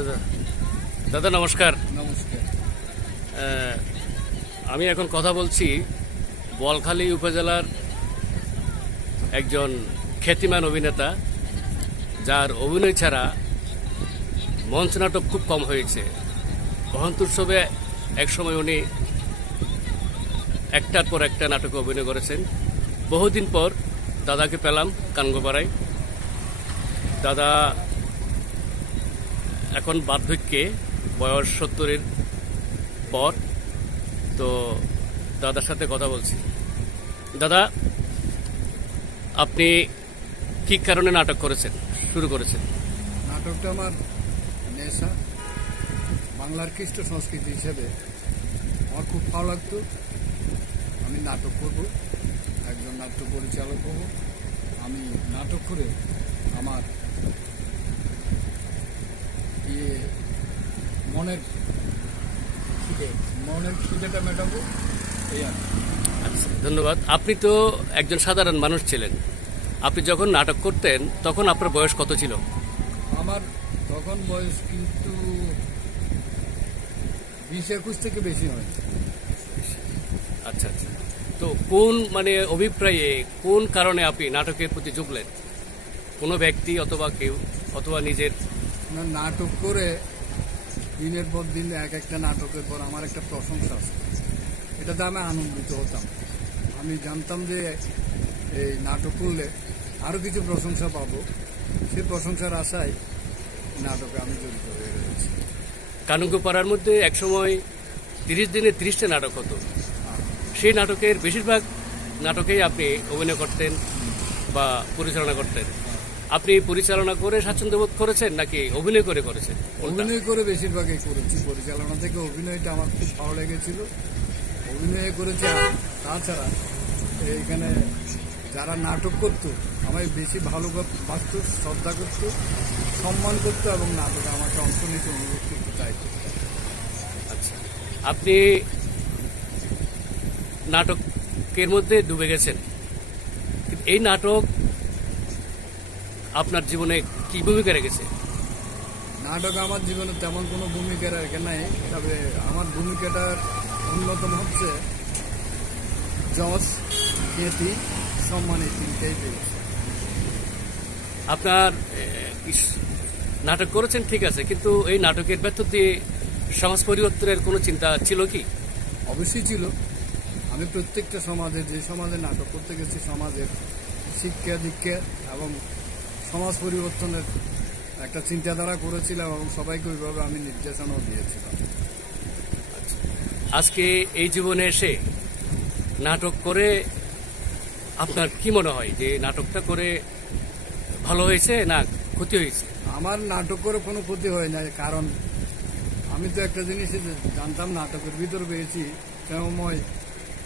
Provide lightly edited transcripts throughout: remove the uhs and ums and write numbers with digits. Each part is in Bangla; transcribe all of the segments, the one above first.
দাদা দাদা নমস্কার। নমস্কার। আমি এখন কথা বলছি বোয়ালখালী উপজেলার একজন খ্যাতিমান অভিনেতা, যার অভিনয় ছাড়া মঞ্চ নাটক খুব কম হয়েছে। বসন্ত উৎসবে একসময় উনি একটার পর একটা নাটকে অভিনয় করেছেন। বহুদিন পর দাদাকে পেলাম কানগোপাড়ায়। দাদা এখন বার্ধক্যে, বয়স 70-এর পর। তো দাদার সাথে কথা বলছি। দাদা, আপনি কি কারণে নাটক করেছেন, শুরু করেছেন? নাটকটা আমার নেশা। বাংলার কৃষ্ট সংস্কৃতি হিসেবে আমার খুব ভালো লাগতো। আমি নাটক করব, একজন নাট্য পরিচালক হব। আমি নাটক করে আমার মনের খিদেটা মেটাবো, এই আর। আচ্ছা, ধন্যবাদ। আপনি তো একজন সাধারণ মানুষ ছিলেন। আপনি যখন নাটক করতেন তখন আপনার বয়স কত ছিল? আমার তখন বয়স কিন্তু 20-21 থেকে বেশি হয়। আচ্ছা আচ্ছা। তো কোন অভিপ্রায়ে, কোন কারণে আপনি নাটকের প্রতি ঝুঁকলেন? কোনো ব্যক্তি অথবা কেউ, অথবা নিজের? নাটক করে দিনের পর দিন এক একটা নাটকের পর আমার একটা প্রশংসা আছে, এটাতে আমি আনন্দিত হতাম। আমি জানতাম যে এই নাটক করলে আরও কিছু প্রশংসা পাবো। সেই প্রশংসার আশায় নাটকে আমি জড়িত হয়ে রয়েছি। কানুগোপাড়ার মধ্যে একসময় 30 দিনে 30টা নাটক হতো। সেই নাটকের বেশিরভাগ নাটকেই আপনি অভিনয় করতেন বা পরিচালনা করতেন। আপনি পরিচালনা করে স্বাচ্ছন্দ্য বোধ করেছেন নাকি অভিনয় করে করেছেন? অভিনয় করে বেশিরভাগই করেছি। পরিচালনা থেকে অভিনয়টা আমার খুব ভালো লেগেছিল, অভিনয় করেছি। তাছাড়া এইখানে যারা নাটক করতো আমায় বেশি ভালো বাসত, শ্রদ্ধা করতো, সম্মান করতো এবং নাটকে আমাকে অংশ নিতে অনুরোধ করতে চাইতো। আচ্ছা, আপনি নাটকের মধ্যে ডুবে গেছেন। এই নাটক আপনার জীবনে কি ভূমিকা রেখেছে? নাটক আমার জীবনে তেমন কোনো ভূমিকা রেখে নাই, তবে আমার ভূমিকাটার অন্যতম হচ্ছে যশ, খ্যাতি, সম্মান, এই তিনটাই পেয়েছে। আপনার নাটক করেছেন ঠিক আছে, কিন্তু এই নাটকের ভেতর দিয়ে সমাজ পরিবর্তনের কোনো চিন্তা ছিল কি? অবশ্যই ছিল। আমি প্রত্যেকটা সমাজে, যে সমাজে নাটক করতে গেছি, সমাজের শিক্ষা দীক্ষা এবং সমাজ পরিবর্তনের একটা চিন্তাধারা করেছিলাম এবং সবাইকে ওইভাবে আমি নির্দেশনাও দিয়েছিলাম। আজকে এই জীবনে এসে নাটক করে আপনার কি মনে হয়, যে নাটকটা করে ভালো হয়েছে না ক্ষতি হয়েছে? আমার নাটক করে কোনো ক্ষতি হয় না, কারণ আমি তো একটা জিনিস জানতাম, নাটকের ভিতর পেয়েছি। তেমনময়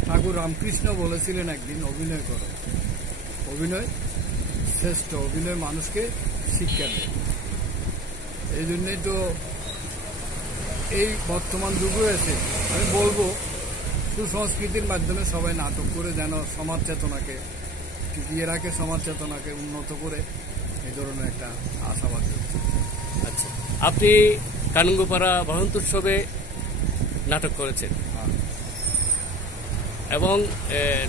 ঠাকুর রামকৃষ্ণ বলেছিলেন একদিন, অভিনয় করো, অভিনয় শ্রেষ্ঠ, অভিনয় মানুষকে শিক্ষা দেয়। এই জন্যই তো এই বর্তমান যুগে এসে আমি বলবো, সুসংস্কৃতির মাধ্যমে সবাই নাটক করে যেন সমাজ চেতনাকে টিকিয়ে রাখে, সমাজ চেতনাকে উন্নত করে, এই ধরনের একটা আশাবাদ করছে। আচ্ছা, আপনি কানুগোপাড়া বসন্ত উৎসবে নাটক করেছেন এবং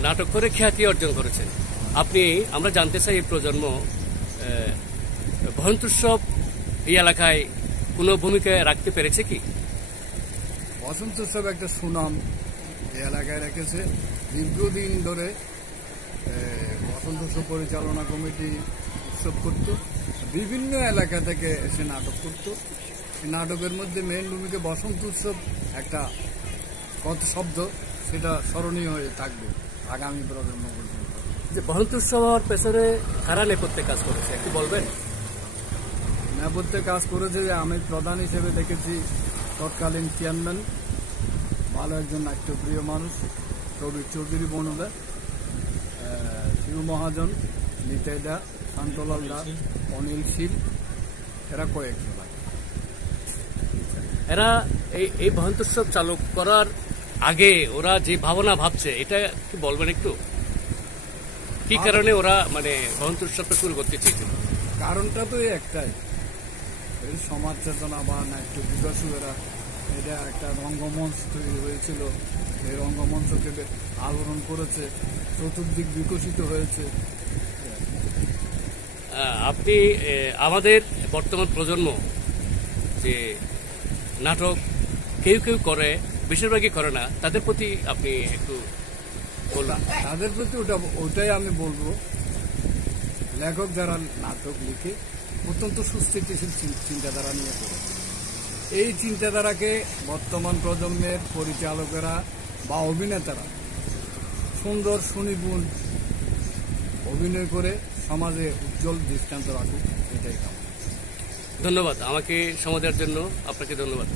নাটক করে খ্যাতি অর্জন করেছেন। আমরা জানতে চাই, এই প্রজন্ম বসন্ত উৎসব এই এলাকায় কোনো ভূমিকা রাখতে পেরেছে কি? বসন্ত উৎসব একটা সুনাম এই এলাকায় রেখেছে। দীর্ঘদিন ধরে বসন্ত উৎসব পরিচালনা কমিটি উৎসব করত, বিভিন্ন এলাকা থেকে এসে নাটক করত। এই নাটকের মধ্যে মেইন ভূমিকা বসন্ত উৎসব একটা কত শব্দ, সেটা স্মরণীয় হয়ে থাকবে আগামী প্রজন্ম পর্যন্ত। যে বসন্ত উৎসব হওয়ার পেছনে কারা নেপথ্যে কাজ করেছে একটু বলবেন? নেপথ্যে কাজ করেছে যে আমি প্রধান হিসেবে দেখেছি তৎকালীন চেয়ারম্যান, ভালো একজন নাট্যপ্রিয় মানুষ, প্রবীর চৌধুরী বনুদা, শিব মহাজন, নিতাই দা, শান্তলাল দা, অনিল শীল, এরা কয়েকজন। এরা এই বসন্ত উৎসব চালু করার আগে ওরা যে ভাবনা ভাবছে, এটা কি বলবেন একটু? কি কারণে ওরা বসন্ত উৎসবটা শুরু করতে চেয়েছিল? কারণটা তো একটাই, এই সমাজ চেতনা বা নাট্য বিকশকেরা এটা একটা রঙ্গমঞ্চ তৈরি হয়েছিল, এই রঙ্গমঞ্চকে আলোড়ন করেছে, চতুর্দিক বিকশিত হয়েছে। আপনি আমাদের বর্তমান প্রজন্ম যে নাটক কেউ কেউ করে, বেশিরভাগই করে না, তাদের প্রতি আপনি একটু বলুন। তাদের প্রতি ওটাই আমি বলবো, লেখক যারা নাটক লিখে অত্যন্ত সুস্থিতিশীল চিন্তাধারা নিয়ে করে, এই চিন্তাধারাকে বর্তমান প্রজন্মের পরিচালকেরা বা অভিনেতারা সুন্দর সুনিপুণ অভিনয় করে সমাজে উজ্জ্বল দৃষ্টান্ত রাখুক, এটাই কামনা। ধন্যবাদ, আমাকে সময় দেওয়ার জন্য আপনাকে ধন্যবাদ।